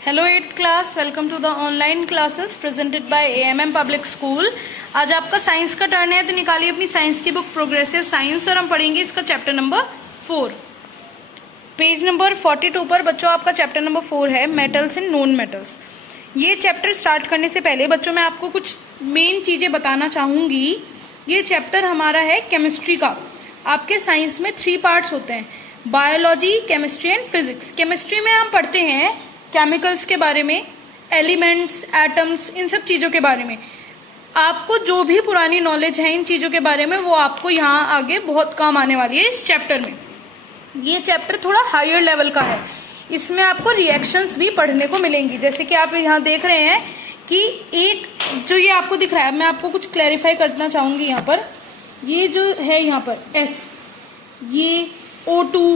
Hello eighth class, welcome to the online classes presented by AMM public school. आज आपका science का turn है, तो निकालिए अपनी साइंस की बुक प्रोग्रेसिव साइंस और हम पढ़ेंगे इसका चैप्टर नंबर 4। पेज नंबर 42 पर बच्चों आपका चैप्टर नंबर 4 है मेटल्स एंड नॉन मेटल्स। ये चैप्टर स्टार्ट करने से पहले बच्चों मैं आपको कुछ मेन चीजें बताना चाहूंगी। ये चैप्टर हमारा है केमिस्ट्री का। आपके साइंस में 3 पार्ट्स होते हैं, biology, chemistry and physics. Chemistry में हम पढ़ते हैं केमिकल्स के बारे में, एलिमेंट्स, एटम्स, इन सब चीजों के बारे में। आपको जो भी पुरानी नॉलेज है इन चीजों के बारे में वो आपको यहाँ आगे बहुत काम आने वाली है इस चैप्टर में। ये चैप्टर थोड़ा हायर लेवल का है, इसमें आपको रिएक्शंस भी पढ़ने को मिलेंगी। जैसे कि आप यहाँ देख रहे हैं कि एक जो ये आपको दिख रहा है, मैं आपको कुछ क्लैरिफाई करना चाहूंगी। यहाँ पर ये जो है यहाँ पर S, ये O2,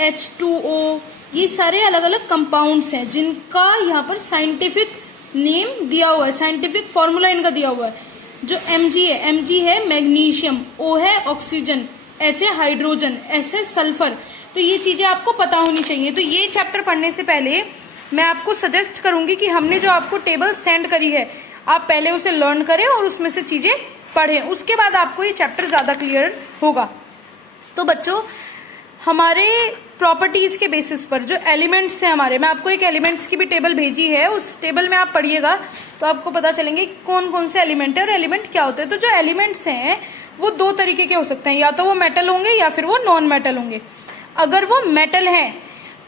H2O, ये सारे अलग अलग कंपाउंड्स हैं जिनका यहाँ पर साइंटिफिक नेम दिया हुआ है, साइंटिफिक फॉर्मूला इनका दिया हुआ है। जो Mg है मैग्नीशियम, O है ऑक्सीजन, H है हाइड्रोजन, S है सल्फर। तो ये चीजें आपको पता होनी चाहिए। तो ये चैप्टर पढ़ने से पहले मैं आपको सजेस्ट करूंगी कि हमने जो आपको टेबल सेंड करी है आप पहले उसे लर्न करें और उसमें से चीजें पढ़ें, उसके बाद आपको ये चैप्टर ज्यादा क्लियर होगा। तो बच्चों हमारे प्रॉपर्टीज के बेसिस पर जो एलिमेंट्स हैं हमारे, मैं आपको एक एलिमेंट्स की भी टेबल भेजी है, उस टेबल में आप पढ़िएगा तो आपको पता चलेंगे कौन कौन से एलिमेंट है और एलिमेंट क्या होते हैं। तो जो एलिमेंट्स हैं वो 2 तरीके के हो सकते हैं, या तो वो मेटल होंगे या फिर वो नॉन मेटल होंगे। अगर वो मेटल हैं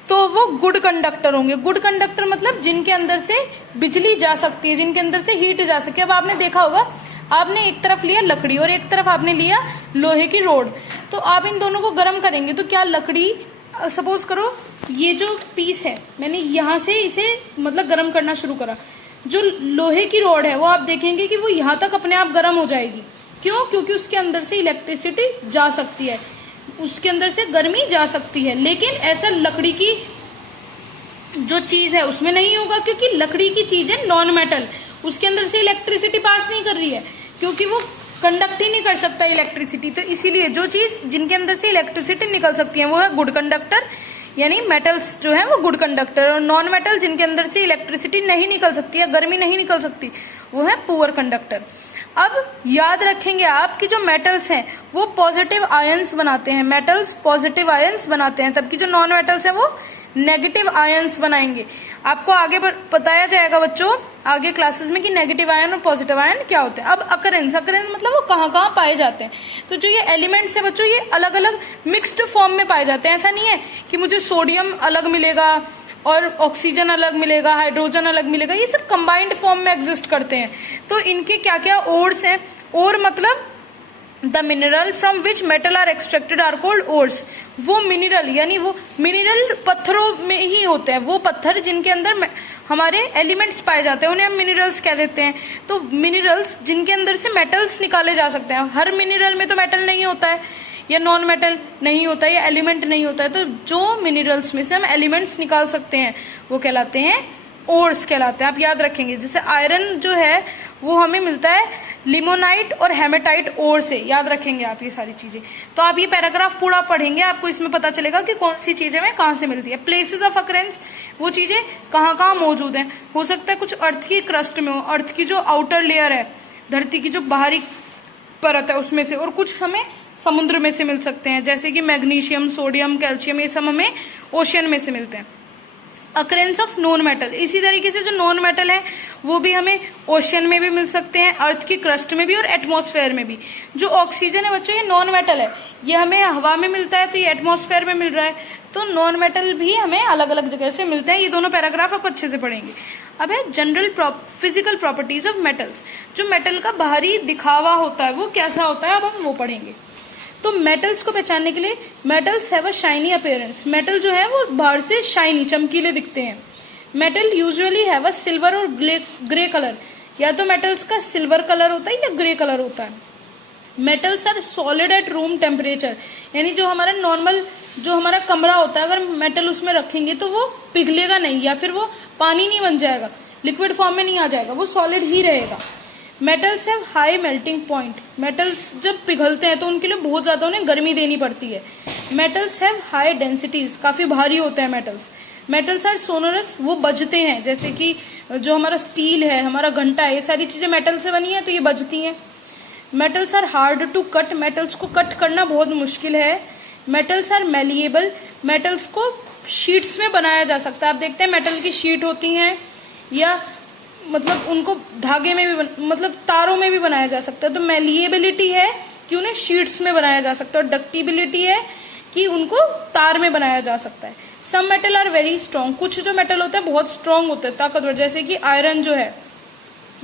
तो वो गुड कंडक्टर होंगे। गुड कंडक्टर मतलब जिनके अंदर से बिजली जा सकती है, जिनके अंदर से हीट जा सके। अब आपने देखा होगा, आपने एक तरफ लिया लकड़ी और एक तरफ आपने लिया लोहे की रोड, तो आप इन दोनों को गर्म करेंगे तो क्या लकड़ी, सपोज करो ये जो पीस है मैंने यहाँ से इसे मतलब गर्म करना शुरू करा, जो लोहे की रोड है वो आप देखेंगे कि वो यहाँ तक अपने आप गर्म हो जाएगी। क्यों? क्योंकि उसके अंदर से इलेक्ट्रिसिटी जा सकती है, उसके अंदर से गर्मी जा सकती है। लेकिन ऐसा लकड़ी की जो चीज है उसमें नहीं होगा, क्योंकि लकड़ी की चीज है नॉन मेटल, उसके अंदर से इलेक्ट्रिसिटी पास नहीं कर रही है, क्योंकि वो कंडक्ट ही नहीं कर सकता इलेक्ट्रिसिटी। तो इसीलिए जो चीज जिनके अंदर से इलेक्ट्रिसिटी निकल सकती है वो है गुड कंडक्टर, यानी मेटल्स जो है वो गुड कंडक्टर। और नॉन मेटल जिनके अंदर से इलेक्ट्रिसिटी नहीं निकल सकती है, गर्मी नहीं निकल सकती, वो है पुअर कंडक्टर। अब याद रखेंगे आप कि जो मेटल्स हैं वो पॉजिटिव आयंस बनाते हैं, मेटल्स पॉजिटिव आयंस बनाते हैं, तबकि जो नॉन मेटल्स हैं वो नेगेटिव आयंस बनाएंगे। आपको आगे बताया जाएगा बच्चों आगे क्लासेस में कि नेगेटिव आयन और पॉजिटिव आयन क्या होते हैं। अब अकरेंस मतलब वो कहाँ कहाँ पाए जाते हैं। तो जो ये एलिमेंट्स है बच्चों ये अलग अलग मिक्स्ड फॉर्म में पाए जाते हैं। ऐसा नहीं है कि मुझे सोडियम अलग मिलेगा और ऑक्सीजन अलग मिलेगा, हाइड्रोजन अलग मिलेगा, ये सब कंबाइंड फॉर्म में एग्जिस्ट करते हैं। तो इनके क्या क्या ओर्स हैं, ओर मतलब the mineral from which metal are extracted are called ores. वो मिनरल यानी वो मिनरल पत्थरों में ही होते हैं, वो पत्थर जिनके अंदर हमारे एलिमेंट्स पाए जाते हैं उन्हें हम मिनरल्स कह देते हैं। तो मिनरल्स जिनके अंदर से मेटल्स निकाले जा सकते हैं। हर मिनरल में तो मेटल नहीं होता है, या नॉन मेटल नहीं होता है, या एलिमेंट नहीं होता है। तो जो मिनरल्स में से हम एलिमेंट्स निकाल सकते हैं वो कहलाते हैं ओर्स कहलाते हैं। आप याद रखेंगे, जैसे आयरन जो है वो हमें मिलता है लिमोनाइट और हेमेटाइट ओर से, याद रखेंगे आप ये सारी चीजें। तो आप ये पैराग्राफ पूरा पढ़ेंगे, आपको इसमें पता चलेगा कि कौन सी चीजें हमें कहाँ से मिलती है। प्लेसेस ऑफ अकरेंस, वो चीजें कहाँ कहाँ मौजूद हैं। हो सकता है कुछ अर्थ की क्रस्ट में हो, अर्थ की जो आउटर लेयर है, धरती की जो बाहरी परत है उसमें से, और कुछ हमें समुद्र में से मिल सकते हैं, जैसे कि मैग्नीशियम, सोडियम, कैल्शियम, ये सब हमें ओशियन में से मिलते हैं। अकरेंस ऑफ नॉन मेटल, इसी तरीके से जो नॉन मेटल है वो भी हमें ओशियन में भी मिल सकते हैं, अर्थ की क्रस्ट में भी और एटमॉस्फेयर में भी। जो ऑक्सीजन है बच्चों ये नॉन मेटल है, ये हमें हवा में मिलता है, तो ये एटमॉस्फेयर में मिल रहा है। तो नॉन मेटल भी हमें अलग अलग जगह से मिलते हैं। ये दोनों पैराग्राफ आप अच्छे से पढ़ेंगे। अब है general physical properties of metals. जो मेटल का बाहरी दिखावा होता है वो कैसा होता है, अब हम वो पढ़ेंगे। तो मेटल्स को पहचानने के लिए, metals have a shiny appearance. Metal जो है वो बाहर से शाइनी चमकीले दिखते हैं। Metal usually have a silver और ग्रे कलर, या तो मेटल्स का सिल्वर कलर होता है या ग्रे कलर होता है। Metals are solid at room temperature, यानी जो हमारा नॉर्मल जो हमारा कमरा होता है, अगर मेटल उसमें रखेंगे तो वो पिघलेगा नहीं, या फिर वो पानी नहीं बन जाएगा, लिक्विड फॉर्म में नहीं आ जाएगा, वो सॉलिड ही रहेगा। Metals have high melting point, metals जब पिघलते हैं तो उनके लिए बहुत ज्यादा उन्हें गर्मी देनी पड़ती है। मेटल्स हैव हाई डेंसिटीज, काफी भारी होते हैं मेटल्स। मेटल्स आर सोनोरस, वो बजते हैं, जैसे कि जो हमारा स्टील है, हमारा घंटा है, ये सारी चीजें मेटल से बनी है तो ये बजती हैं। Metals are hard to cut, metals को कट करना बहुत मुश्किल है। मेटल्स आर मैलिएबल, मेटल्स को शीट्स में बनाया जा सकता है। आप देखते हैं मेटल की शीट होती हैं, या मतलब उनको धागे में भी मतलब तारों में भी बनाया जा सकता है। तो मैलिएबिलिटी है कि उन्हें शीट्स में बनाया जा सकता है, और डक्टिबिलिटी है कि उनको तार में बनाया जा सकता है। Some metal are very strong, कुछ जो मेटल होता है बहुत स्ट्रॉन्ग होते हैं, ताकतवर, जैसे कि आयरन जो है,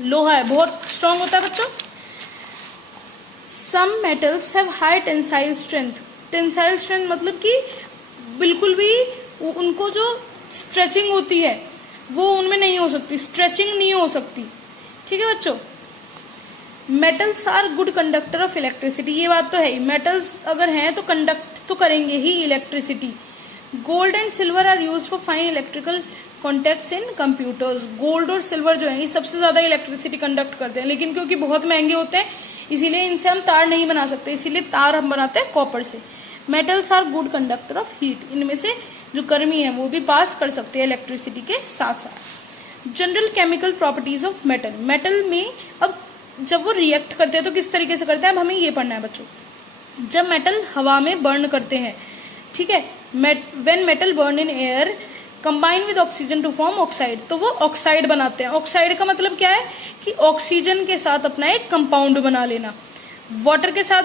लोहा है, बहुत स्ट्रॉन्ग होता है बच्चों। Some metals have high tensile strength, tensile strength मतलब कि बिल्कुल भी उनको जो स्ट्रेचिंग होती है वो उनमें नहीं हो सकती, स्ट्रेचिंग नहीं हो सकती। ठीक है बच्चों। Metals are good conductor of electricity, ये बात तो है ही, मेटल्स अगर हैं तो कंडक्ट तो करेंगे ही electricity. Gold and silver are used for fine electrical contacts in computers, gold और सिल्वर जो है ये सबसे ज्यादा इलेक्ट्रिसिटी कंडक्ट करते हैं, लेकिन क्योंकि बहुत महंगे होते हैं इसीलिए इनसे हम तार नहीं बना सकते, इसीलिए तार हम बनाते हैं कॉपर से। Metals are good conductor of heat, इनमें से जो गर्मी है वो भी पास कर सकते हैं इलेक्ट्रिसिटी के साथ साथ। General chemical properties of metal, metal में अब जब वो रिएक्ट करते हैं तो किस तरीके से करते हैं, अब हमें ये पढ़ना है बच्चों। जब मेटल हवा में बर्न करते हैं, ठीक है, when metal burn in air combine with oxygen to form oxide, तो वो ऑक्साइड बनाते हैं। ऑक्साइड का मतलब क्या है कि ऑक्सीजन के साथ अपना एक कंपाउंड बना लेना। वाटर के साथ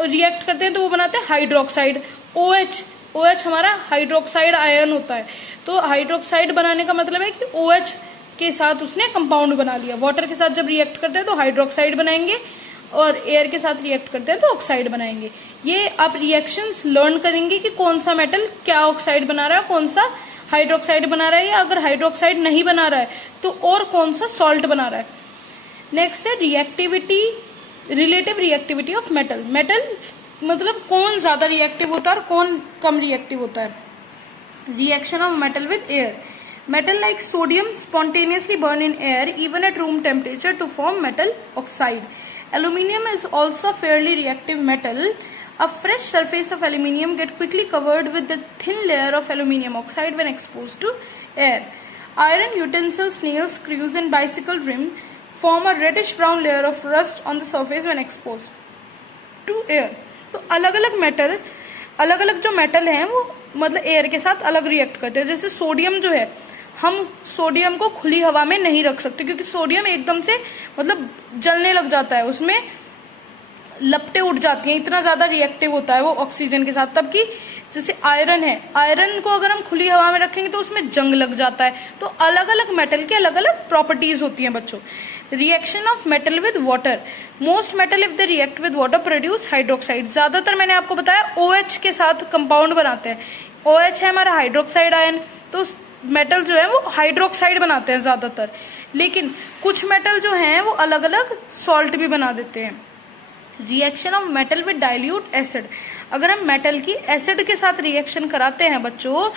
रिएक्ट करते हैं तो वो बनाते हैं हाइड्रोक्साइड, OH, OH हमारा हाइड्रोक्साइड आयन होता है। तो हाइड्रोक्साइड बनाने का मतलब है कि OH के साथ उसने कंपाउंड बना लिया। वाटर के साथ जब रिएक्ट करते हैं तो हाइड्रोक्साइड बनाएंगे, और एयर के साथ रिएक्ट करते हैं तो ऑक्साइड बनाएंगे। ये आप रिएक्शंस लर्न करेंगे कि कौन सा मेटल क्या ऑक्साइड बना रहा है, कौन सा हाइड्रोक्साइड बना रहा है, या अगर हाइड्रोक्साइड नहीं बना रहा है तो और कौन सा सॉल्ट बना रहा है। नेक्स्ट है reactivity, relative reactivity of metal, metal मतलब कौन ज्यादा रिएक्टिव होता है और कौन कम रिएक्टिव होता है। Reaction of metal with air, metal like sodium spontaneously burn in air even at room temperature to form metal oxide. Aluminium is also a fairly reactive metal. A fresh surface of aluminium get quickly covered with the thin layer of aluminium oxide when exposed to air. Iron utensils, nails, screws and bicycle rim form a reddish brown layer of rust on the surface when exposed to air. तो अलग अलग जो metal हैं वो मतलब air के साथ अलग रिएक्ट करते हैं। जैसे सोडियम जो है, हम सोडियम को खुली हवा में नहीं रख सकते क्योंकि सोडियम एकदम से मतलब जलने लग जाता है, उसमें लपटें उठ जाती हैं, इतना ज्यादा रिएक्टिव होता है वो ऑक्सीजन के साथ। तब कि जैसे आयरन है, आयरन को अगर हम खुली हवा में रखेंगे तो उसमें जंग लग जाता है। तो अलग अलग मेटल के अलग अलग प्रॉपर्टीज होती हैं बच्चों। Reaction of metal with water, most metal if they react with water produce hydroxide. ज्यादातर मैंने आपको बताया OH के साथ कंपाउंड बनाते हैं। OH है हमारा हाइड्रोक्साइड आयन, तो मेटल जो है वो हाइड्रोक्साइड बनाते हैं ज्यादातर, लेकिन कुछ मेटल जो हैं वो अलग अलग सॉल्ट भी बना देते हैं। Reaction of metal with dilute acid, अगर हम मेटल की एसिड के साथ रिएक्शन कराते हैं बच्चों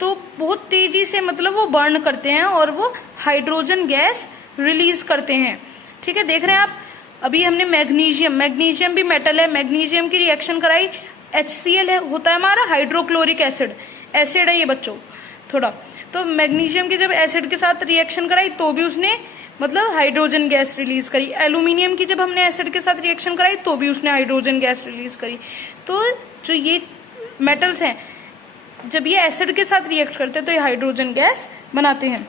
तो बहुत तेजी से मतलब वो बर्न करते हैं और वो हाइड्रोजन गैस रिलीज करते हैं। ठीक है, देख रहे हैं आप, अभी हमने मैग्नीशियम भी मेटल है, मैग्नीशियम की रिएक्शन कराई, HCl है, होता है हमारा हाइड्रोक्लोरिक एसिड, एसिड है ये बच्चों थोड़ा। तो मैग्नीशियम की जब एसिड के साथ रिएक्शन कराई तो भी उसने मतलब हाइड्रोजन गैस रिलीज करी। एल्यूमिनियम की जब हमने एसिड के साथ रिएक्शन कराई तो भी उसने हाइड्रोजन गैस रिलीज करी। तो जो ये मेटल्स हैं जब ये एसिड के साथ रिएक्ट करते हैं तो ये हाइड्रोजन गैस बनाते हैं।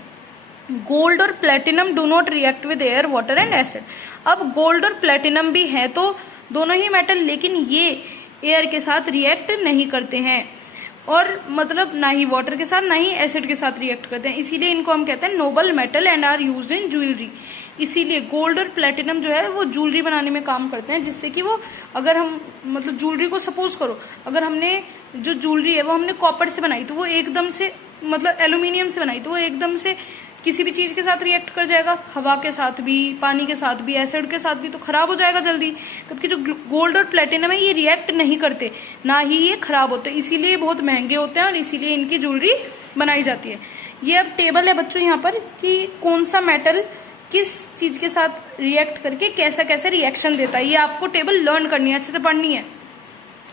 गोल्ड और platinum do not react with air, water and acid. अब गोल्ड और प्लेटिनम भी हैं तो दोनों ही मेटल, लेकिन ये एयर के साथ रिएक्ट नहीं करते हैं और मतलब ना ही वाटर के साथ ना ही एसिड के साथ रिएक्ट करते हैं, इसीलिए इनको हम कहते हैं noble metal and are used in jewellery. इसीलिए गोल्ड और प्लेटिनम जो है वो ज्वेलरी बनाने में काम करते हैं, जिससे कि वो अगर हम मतलब ज्वेलरी को सपोज करो अगर हमने जो ज्वेलरी है वो हमने कॉपर से बनाई तो वो एकदम से मतलब एल्यूमिनियम से बनाई तो वो एकदम से किसी भी चीज के साथ रिएक्ट कर जाएगा, हवा के साथ भी, पानी के साथ भी, एसिड के साथ भी, तो खराब हो जाएगा जल्दी। जबकि जो गोल्ड और प्लेटिनम है ये रिएक्ट नहीं करते, ना ही ये खराब होते, इसीलिए बहुत महंगे होते हैं और इसीलिए इनकी ज्वेलरी बनाई जाती है। ये अब टेबल है बच्चों यहाँ पर कि कौन सा मेटल किस चीज के साथ रिएक्ट करके कैसा कैसा रिएक्शन देता है, ये आपको टेबल लर्न करनी है, अच्छे से पढ़नी है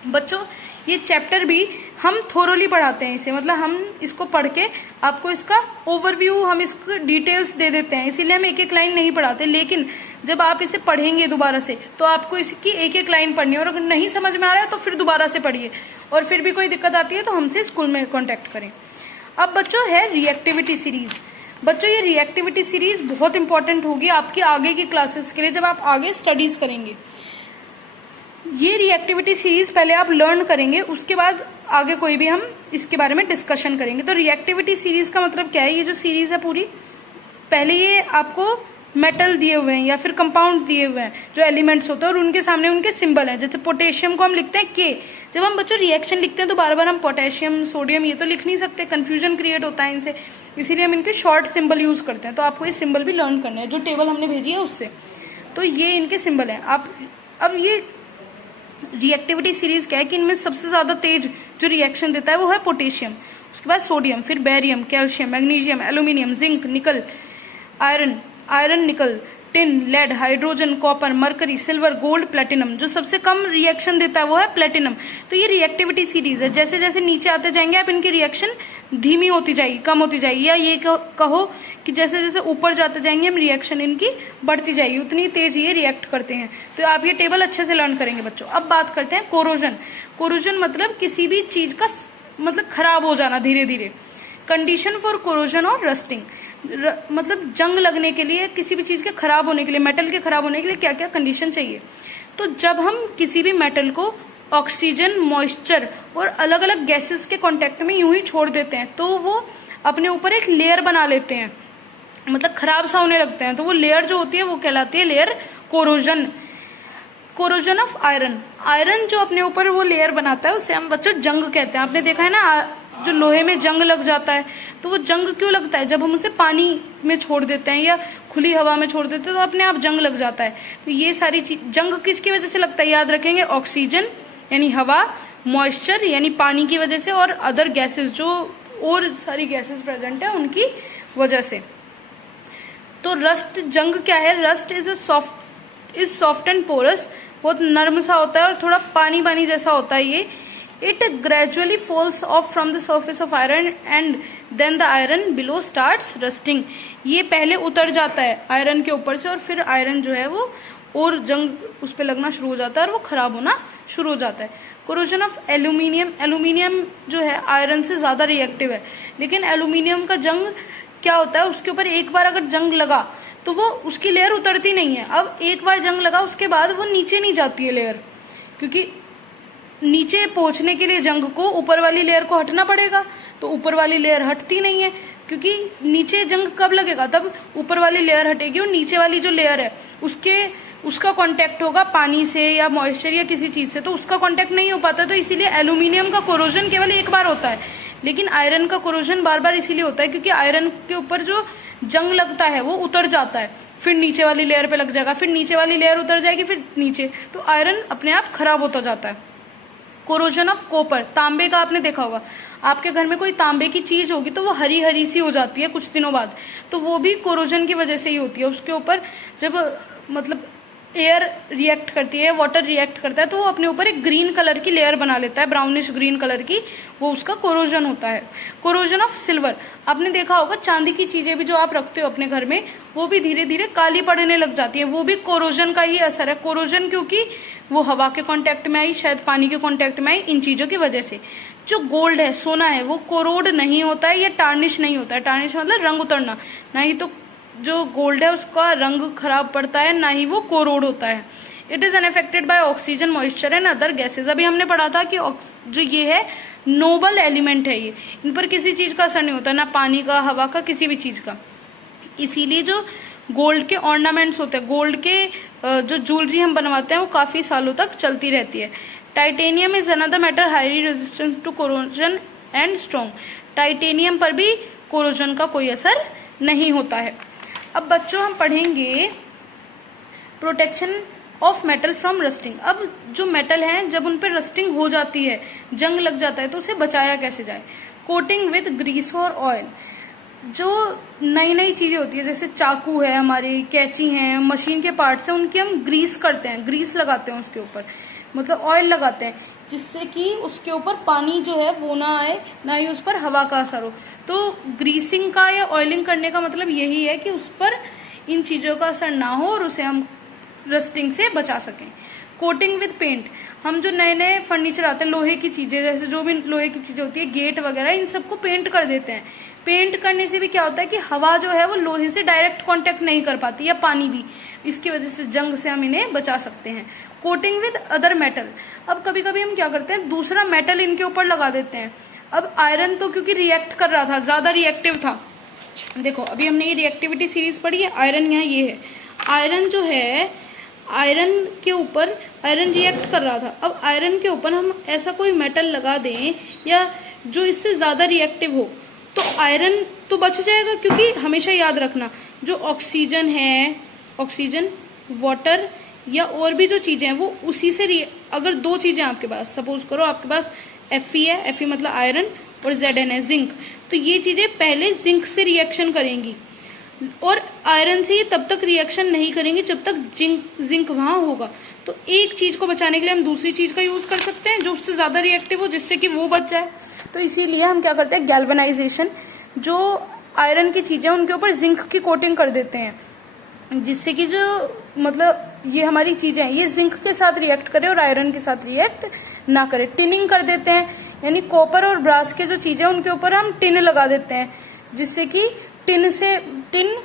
बच्चों। ये चैप्टर भी हम थोरोली पढ़ाते हैं इसे, मतलब हम इसको पढ़ के आपको इसका ओवरव्यू, हम इसको डिटेल्स दे देते हैं, इसीलिए हम एक एक लाइन नहीं पढ़ाते। लेकिन जब आप इसे पढ़ेंगे दोबारा से तो आपको इसकी एक एक लाइन पढ़नी है, और अगर नहीं समझ में आ रहा है तो फिर दोबारा से पढ़िए, और फिर भी कोई दिक्कत आती है तो हमसे स्कूल में कॉन्टेक्ट करें। अब बच्चों है रिएक्टिविटी सीरीज। बच्चों ये रिएक्टिविटी सीरीज बहुत इंपॉर्टेंट होगी आपकी आगे की क्लासेस के लिए, जब आप आगे स्टडीज करेंगे। ये रिएक्टिविटी सीरीज पहले आप लर्न करेंगे, उसके बाद आगे कोई भी हम इसके बारे में डिस्कशन करेंगे। तो रिएक्टिविटी सीरीज का मतलब क्या है? ये जो सीरीज है पूरी, पहले ये आपको मेटल दिए हुए हैं या फिर कंपाउंड दिए हुए हैं जो एलिमेंट्स होते हैं, और उनके सामने उनके सिंबल हैं। जैसे पोटेशियम को हम लिखते हैं के। जब हम बच्चों रिएक्शन लिखते हैं तो बार बार हम पोटेशियम, सोडियम ये तो लिख नहीं सकते, कंफ्यूजन क्रिएट होता है इनसे, इसीलिए हम इनके शॉर्ट सिंबल यूज करते हैं। तो आपको ये सिंबल भी लर्न करना है, जो टेबल हमने भेजी है उससे। तो ये इनके सिंबल है। आप अब ये रिएक्टिविटी सीरीज क्या है कि इनमें सबसे ज्यादा तेज जो रिएक्शन देता है वो है पोटेशियम, उसके बाद सोडियम, फिर barium, calcium, magnesium, aluminium, zinc, nickel, iron, nickel, tin, lead, hydrogen, copper, mercury, silver, gold, platinum. जो सबसे कम रिएक्शन देता है वो है प्लेटिनम। तो ये रिएक्टिविटी सीरीज है। जैसे जैसे नीचे आते जाएंगे आप, इनकी रिएक्शन धीमी होती जाएगी, कम होती जाएगी, या ये कहो कि जैसे जैसे ऊपर जाते जाएंगे हम, रिएक्शन इनकी बढ़ती जाएगी, उतनी तेज ये रिएक्ट करते हैं। तो आप ये टेबल अच्छे से लर्न करेंगे बच्चों। अब बात करते हैं कोरोजन। कोरोजन मतलब किसी भी चीज का मतलब खराब हो जाना धीरे धीरे। कंडीशन फॉर कोरोजन और रस्टिंग, मतलब जंग लगने के लिए, किसी भी चीज के खराब होने के लिए, मेटल के खराब होने के लिए क्या क्या कंडीशन चाहिए। तो जब हम किसी भी मेटल को ऑक्सीजन, मॉइस्चर और अलग अलग गैसेस के कांटेक्ट में यूं ही छोड़ देते हैं तो वो अपने ऊपर एक लेयर बना लेते हैं, मतलब खराब सा होने लगते हैं। तो वो लेयर जो होती है वो कहलाती है layer corrosion. Corrosion of iron, iron जो अपने ऊपर वो लेयर बनाता है उसे हम बच्चों जंग कहते हैं। आपने देखा है ना, जो लोहे में जंग लग जाता है, तो वो जंग क्यों लगता है? जब हम उसे पानी में छोड़ देते हैं या खुली हवा में छोड़ देते हैं तो अपने आप जंग लग जाता है। तो ये सारी चीज, जंग किसकी वजह से लगता है याद रखेंगे? ऑक्सीजन यानी हवा, मॉइस्चर यानी पानी की वजह से, और अदर गैसेस जो और सारी गैसेस प्रेजेंट है उनकी वजह से। तो रस्ट जंग क्या है? Rust is soft and porous, बहुत नर्म सा होता है और थोड़ा पानी पानी जैसा होता है ये। It gradually falls off from the surface of iron and then the iron below starts rusting. ये पहले उतर जाता है आयरन के ऊपर से, और फिर आयरन जो है वो और जंग उस पर लगना शुरू हो जाता है और वो खराब होना शुरू हो जाता है। कोरोजन ऑफ एल्यूमिनियम, एल्यूमिनियम जो है आयरन से ज्यादा रिएक्टिव है, लेकिन एल्यूमिनियम का जंग क्या होता है, उसके ऊपर एक बार अगर जंग लगा तो वो उसकी लेयर उतरती नहीं है। अब एक बार जंग लगा उसके बाद वो नीचे नहीं जाती है लेयर, क्योंकि नीचे पहुंचने के लिए जंग को ऊपर वाली लेयर को हटना पड़ेगा, तो ऊपर वाली लेयर हटती नहीं है, क्योंकि नीचे जंग कब लगेगा? तब ऊपर वाली लेयर हटेगी और नीचे वाली जो लेयर है उसका कांटेक्ट होगा पानी से या मॉइस्चर या किसी चीज से, तो उसका कांटेक्ट नहीं हो पाता। तो इसीलिए एल्यूमिनियम का कोरोजन केवल एक बार होता है, लेकिन आयरन का कोरोजन बार बार इसीलिए होता है क्योंकि आयरन के ऊपर जो जंग लगता है वो उतर जाता है, फिर नीचे वाली लेयर पे लग जाएगा, फिर नीचे वाली लेयर उतर जाएगी, फिर नीचे, तो आयरन अपने आप खराब होता जाता है। कोरोजन ऑफ कॉपर, तांबे का आपने देखा होगा, आपके घर में कोई तांबे की चीज होगी तो वो हरी हरी सी हो जाती है कुछ दिनों बाद, तो वो भी कोरोजन की वजह से ही होती है। उसके ऊपर जब मतलब एयर रिएक्ट करती है, वाटर रिएक्ट करता है, तो वो अपने ऊपर एक ग्रीन कलर की लेयर बना लेता है, ब्राउनिश ग्रीन कलर की, वो उसका कोरोजन होता है। कोरोजन ऑफ सिल्वर, आपने देखा होगा चांदी की चीजें भी जो आप रखते हो अपने घर में वो भी धीरे धीरे काली पड़ने लग जाती है, वो भी कोरोजन का ही असर है। कोरोजन क्योंकि वो हवा के कांटेक्ट में आई, शायद पानी के कांटेक्ट में आई, इन चीजों की वजह से। जो गोल्ड है, सोना है, वो कोरोड नहीं होता है या टार्निश नहीं होता है। टार्निश मतलब रंग उतरना, ना ही तो जो गोल्ड है उसका रंग खराब पड़ता है, ना ही वो कोरोड होता है। It is unaffected by oxygen, moisture and other gases. अभी हमने पढ़ा था कि जो ये है नोबल एलिमेंट है, ये इन पर किसी चीज का असर नहीं होता, ना पानी का, हवा का, किसी भी चीज का। इसीलिए जो गोल्ड के ऑर्नामेंट्स होते हैं, गोल्ड के जो ज्वेलरी हम बनवाते हैं वो काफी सालों तक चलती रहती है। Titanium is another metal highly resistant to corrosion and strong. Titanium पर भी कोरोजन का कोई असर नहीं होता है। अब बच्चों हम पढ़ेंगे protection of metal from rusting. अब जो मेटल है जब उन पर रस्टिंग हो जाती है, जंग लग जाता है, तो उसे बचाया कैसे जाए? कोटिंग विद ग्रीस और ऑयल। जो नई नई चीजें होती है, जैसे चाकू है, हमारी कैंची है, मशीन के पार्ट्स हैं, उनकी हम ग्रीस करते हैं, ग्रीस लगाते हैं उसके ऊपर, मतलब ऑयल लगाते हैं। जिससे कि उसके ऊपर पानी जो है वो ना आए, ना ही उस पर हवा का असर हो। तो ग्रीसिंग का या ऑयलिंग करने का मतलब यही है कि उस पर इन चीजों का असर ना हो और उसे हम रस्टिंग से बचा सकें। कोटिंग विद पेंट, हम जो नए नए फर्नीचर आते हैं, लोहे की चीजें, जैसे जो भी लोहे की चीजें होती है, गेट वगैरह, इन सबको पेंट कर देते हैं। पेंट करने से भी क्या होता है कि हवा जो है वो लोहे से डायरेक्ट कांटेक्ट नहीं कर पाती, या पानी भी, इसकी वजह से जंग से हम इन्हें बचा सकते हैं। कोटिंग विद अदर मेटल, अब कभी कभी हम क्या करते हैं, दूसरा मेटल इनके ऊपर लगा देते हैं। अब आयरन तो क्योंकि रिएक्ट कर रहा था, ज्यादा रिएक्टिव था, देखो अभी हमने ये रिएक्टिविटी सीरीज पढ़ी है, आयरन यहाँ ये है, आयरन जो है, आयरन के ऊपर आयरन रिएक्ट कर रहा था। अब आयरन के ऊपर हम ऐसा कोई मेटल लगा दें या जो इससे ज्यादा रिएक्टिव हो, तो आयरन तो बच जाएगा, क्योंकि हमेशा याद रखना जो ऑक्सीजन है, ऑक्सीजन, वाटर या और भी जो चीजें हैं वो उसी से, अगर दो चीजें आपके पास, सपोज करो आपके पास Fe है, Fe मतलब आयरन, और Zn है जिंक, तो ये चीजें पहले जिंक से रिएक्शन करेंगी और आयरन से ये तब तक रिएक्शन नहीं करेंगे जब तक जिंक वहां होगा। तो एक चीज को बचाने के लिए हम दूसरी चीज का यूज कर सकते हैं जो उससे ज्यादा रिएक्टिव हो, जिससे कि वो बच जाए। तो इसीलिए हम क्या करते हैं, गैल्वेनाइजेशन, जो आयरन की चीजें उनके ऊपर जिंक की कोटिंग कर देते हैं, जिससे कि जो मतलब ये हमारी चीजें ये जिंक के साथ रिएक्ट करे और आयरन के साथ रिएक्ट ना करे। टिनिंग कर देते हैं, यानी कॉपर और ब्रास के जो चीजें उनके ऊपर हम टिन लगा देते हैं, जिससे कि टिन से, टिन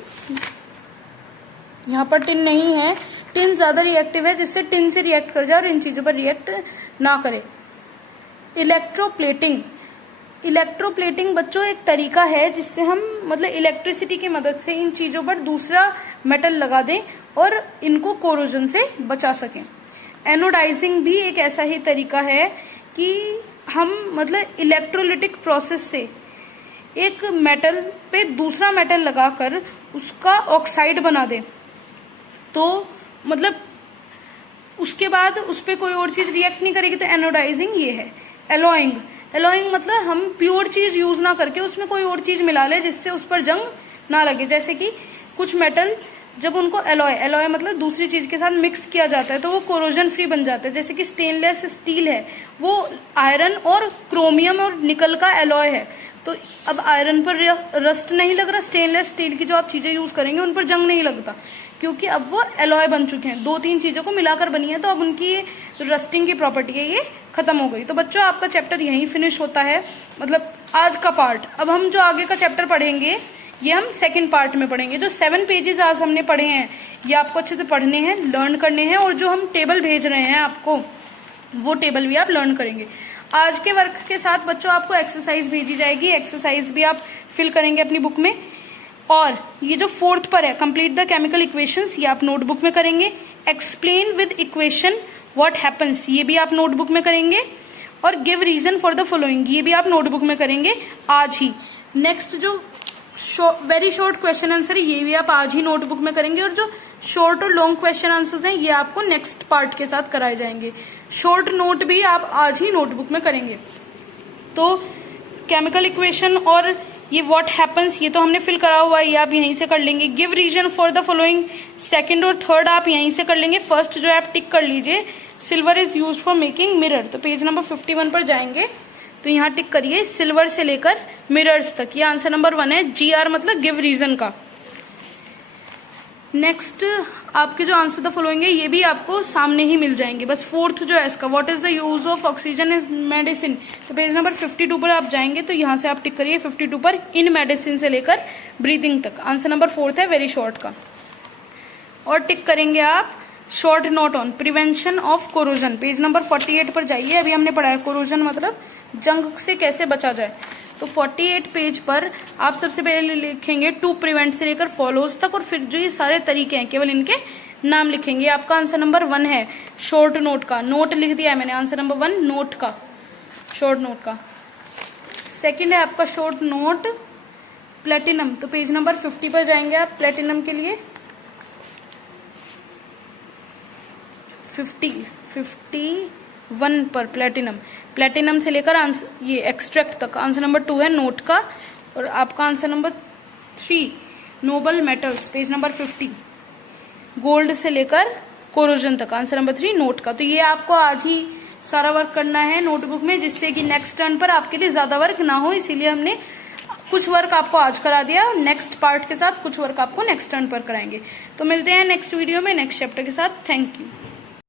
यहाँ पर टिन नहीं है, टिन ज्यादा रिएक्टिव है, जिससे टिन से रिएक्ट कर जाए और इन चीजों पर रिएक्ट ना करे। इलेक्ट्रोप्लेटिंग, इलेक्ट्रोप्लेटिंग बच्चों एक तरीका है जिससे हम मतलब इलेक्ट्रिसिटी की मदद से इन चीजों पर दूसरा मेटल लगा दें और इनको कोरोजन से बचा सकें। एनोडाइजिंग भी एक ऐसा ही तरीका है कि हम मतलब इलेक्ट्रोलिटिक प्रोसेस से एक मेटल पे दूसरा मेटल लगाकर उसका ऑक्साइड बना दें, तो मतलब उसके बाद उस पर कोई और चीज रिएक्ट नहीं करेगी, तो एनोडाइजिंग ये है। एलॉइंग, एलॉइंग मतलब हम प्योर चीज यूज ना करके उसमें कोई और चीज मिला ले जिससे उस पर जंग ना लगे। जैसे कि कुछ मेटल जब उनको एलॉय मतलब दूसरी चीज के साथ मिक्स किया जाता है तो वो कोरोजन फ्री बन जाता है। जैसे कि स्टेनलेस स्टील है, वो आयरन और क्रोमियम और निकल का एलॉय है, तो अब आयरन पर रस्ट नहीं लग रहा, स्टेनलेस स्टील की जो आप चीजें यूज करेंगे उन पर जंग नहीं लगता, क्योंकि अब वो एलॉय बन चुके हैं, दो तीन चीजों को मिलाकर बनी है, तो अब उनकी ये रस्टिंग की प्रॉपर्टी है ये खत्म हो गई। तो बच्चों आपका चैप्टर यहीं फिनिश होता है, मतलब आज का पार्ट। अब हम जो आगे का चैप्टर पढ़ेंगे ये हम सेकंड पार्ट में पढ़ेंगे। जो 7 पेजेस आज हमने पढ़े हैं ये आपको अच्छे से पढ़ने हैं, लर्न करने हैं, और जो हम टेबल भेज रहे हैं आपको वो टेबल भी आप लर्न करेंगे। आज के वर्क के साथ बच्चों आपको एक्सरसाइज भेजी जाएगी, एक्सरसाइज भी आप फिल करेंगे अपनी बुक में। और ये जो 4th पर है, कंप्लीट द केमिकल इक्वेशंस, ये आप नोटबुक में करेंगे। Explain with equation what happens, ये भी आप नोटबुक में करेंगे। और give reason for the following, ये भी आप नोटबुक में करेंगे आज ही। नेक्स्ट जो वेरी शॉर्ट क्वेश्चन आंसर है ये भी आप आज ही नोटबुक में करेंगे, और जो शॉर्ट और लॉन्ग क्वेश्चन आंसर्स हैं ये आपको नेक्स्ट पार्ट के साथ कराए जाएंगे। शॉर्ट नोट भी आप आज ही नोटबुक में करेंगे। तो केमिकल इक्वेशन और ये व्हाट हैपेंस ये तो हमने फिल करा हुआ है, ये आप यहीं से कर लेंगे। Give reason for the following, second और थर्ड आप यहीं से कर लेंगे। फर्स्ट जो है आप टिक कर लीजिए, silver is use for making mirror, तो पेज नंबर 51 पर जाएंगे तो यहाँ टिक करिए सिल्वर से लेकर मिरर्स तक, ये आंसर नंबर 1 है। GR मतलब गिव रीजन का। नेक्स्ट आपके जो आंसर द फॉलोइंग है ये भी आपको सामने ही मिल जाएंगे। बस 4th जो है इसका, what is the use of oxygen is medicine, तो पेज नंबर 52 पर आप जाएंगे तो यहाँ से आप टिक करिए 52 पर इन मेडिसिन से लेकर ब्रीथिंग तक, आंसर नंबर 4th है वेरी शॉर्ट का। और टिक करेंगे आप short note on prevention of corrosion, page number 48 पर जाइए। अभी हमने पढ़ा है कोरोजन मतलब जंग से कैसे बचा जाए, तो 48 पेज पर आप सबसे पहले लिखेंगे टू प्रिवेंट से लेकर फॉलोज तक, और फिर जो ये सारे तरीके हैं केवल इनके नाम लिखेंगे। आपका आंसर नंबर 1 है शॉर्ट नोट का, नोट लिख दिया है मैंने, आंसर नंबर 1 नोट का, शॉर्ट नोट का। सेकंड है आपका शॉर्ट नोट प्लेटिनम, तो पेज नंबर 50 पर जाएंगे आप प्लेटिनम के लिए। 51 पर प्लेटिनम, प्लेटिनम से लेकर आंसर ये एक्सट्रैक्ट तक, आंसर नंबर 2 है नोट का। और आपका answer number 3 noble metals, page number 50, gold से लेकर कोरोजन तक, आंसर नंबर 3 नोट का। तो ये आपको आज ही सारा वर्क करना है नोटबुक में, जिससे कि नेक्स्ट टर्न पर आपके लिए ज्यादा वर्क ना हो। इसीलिए हमने कुछ वर्क आपको आज करा दिया, नेक्स्ट पार्ट के साथ कुछ वर्क आपको नेक्स्ट टर्न पर कराएंगे। तो मिलते हैं नेक्स्ट वीडियो में नेक्स्ट चैप्टर के साथ। Thank you.